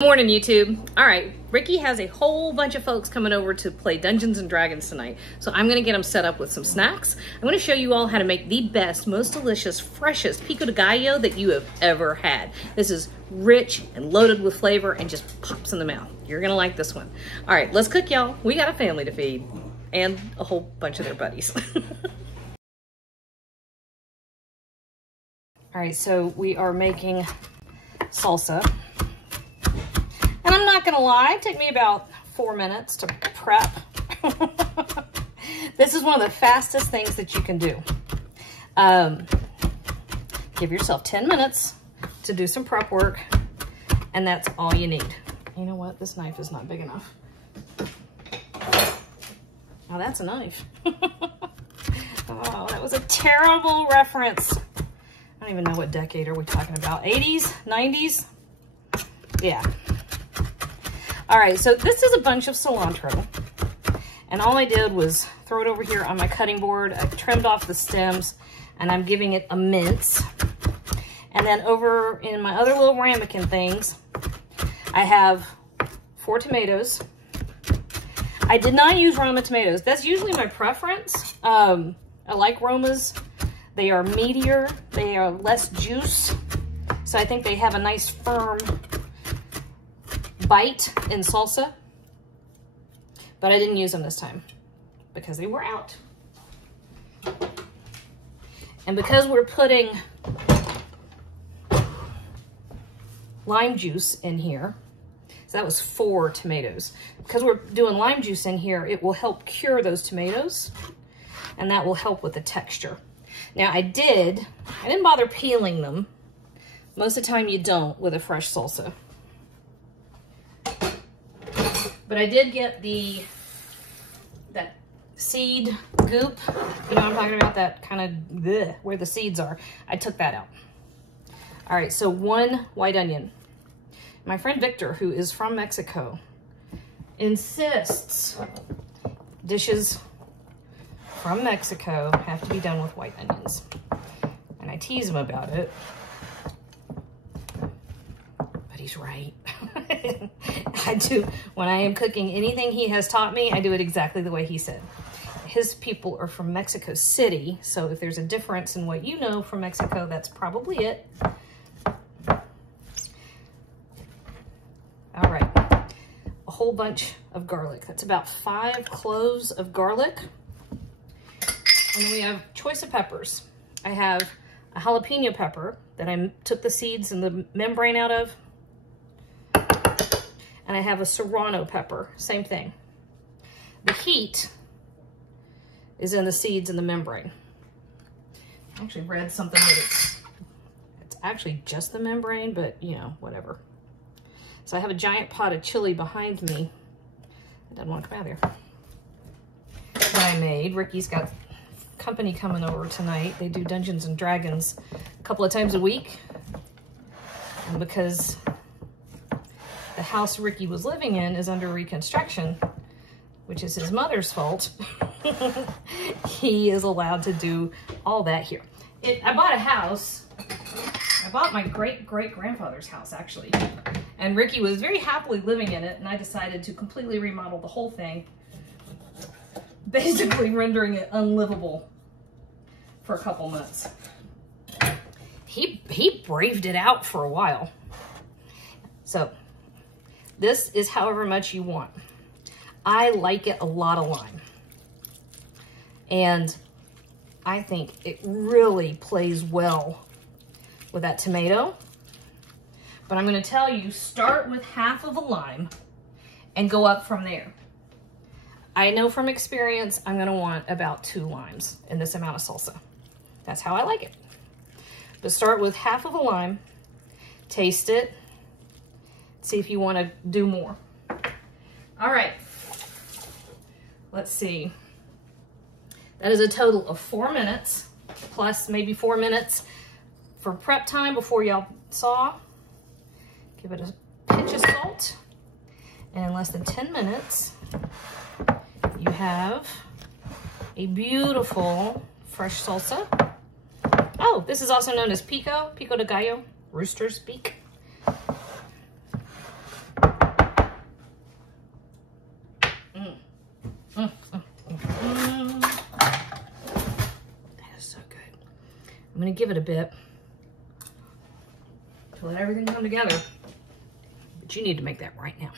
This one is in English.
Morning, YouTube. All right, Ricky has a whole bunch of folks coming over to play Dungeons and Dragons tonight. So I'm gonna get them set up with some snacks. I'm gonna show you all how to make the best, most delicious, freshest Pico de Gallo that you have ever had. This is rich and loaded with flavor and just pops in the mouth. You're gonna like this one. All right, let's cook, y'all. We got a family to feed and a whole bunch of their buddies. All right, so we are making salsa. And I'm not gonna lie, it took me about 4 minutes to prep. This is one of the fastest things that you can do. Give yourself 10 minutes to do some prep work, and that's all you need. You know what? This knife is not big enough. Oh, that's a knife. Oh, that was a terrible reference. I don't even know what decade are we talking about. 80s? 90s? Yeah. All right, so this is a bunch of cilantro. And all I did was throw it over here on my cutting board. I trimmed off the stems and I'm giving it a mince. And then over in my other little ramekin things, I have 4 tomatoes. I did not use Roma tomatoes. That's usually my preference. I like Romas. They are meatier, they are less juice. So I think they have a nice firm bite in salsa, but I didn't use them this time because they were out. And because we're putting lime juice in here, so that was 4 tomatoes. Because we're doing lime juice in here, it will help cure those tomatoes, and that will help with the texture. Now I didn't bother peeling them. Most of the time you don't with a fresh salsa. But I did get that seed goop. You know what I'm talking about? That kind of where the seeds are. I took that out. All right, so 1 white onion. My friend Victor, who is from Mexico, insists dishes from Mexico have to be done with white onions. And I tease him about it. But he's right. I do, when I am cooking anything he has taught me, I do it exactly the way he said. His people are from Mexico City, so if there's a difference in what you know from Mexico, that's probably it. All right, a whole bunch of garlic. That's about 5 cloves of garlic. And we have choice of peppers. I have a jalapeno pepper that I took the seeds and the membrane out of. And I have a serrano pepper, same thing. The heat is in the seeds and the membrane. I actually read something that it's actually just the membrane, but you know, whatever. So I have a giant pot of chili behind me. It doesn't want to come out of there. That I made. Ricky's got company coming over tonight. They do Dungeons and Dragons a couple of times a week. And because the house Ricky was living in is under reconstruction, which is his mother's fault, he is allowed to do all that here. I bought a house. I bought my great-great-grandfather's house, actually. And Ricky was very happily living in it, and I decided to completely remodel the whole thing, basically rendering it unlivable for a couple months. He braved it out for a while. So this is however much you want. I like it a lot of lime. And I think it really plays well with that tomato. But I'm gonna tell you, start with half of a lime and go up from there. I know from experience, I'm gonna want about 2 limes in this amount of salsa. That's how I like it. But start with half of a lime, taste it, see if you want to do more. All right, let's see. That is a total of 4 minutes, plus maybe 4 minutes for prep time before y'all saw. Give it a pinch of salt. And in less than 10 minutes, you have a beautiful fresh salsa. Oh, this is also known as Pico de Gallo, rooster's beak. I'm gonna give it a bit to let everything come together. But you need to make that right now.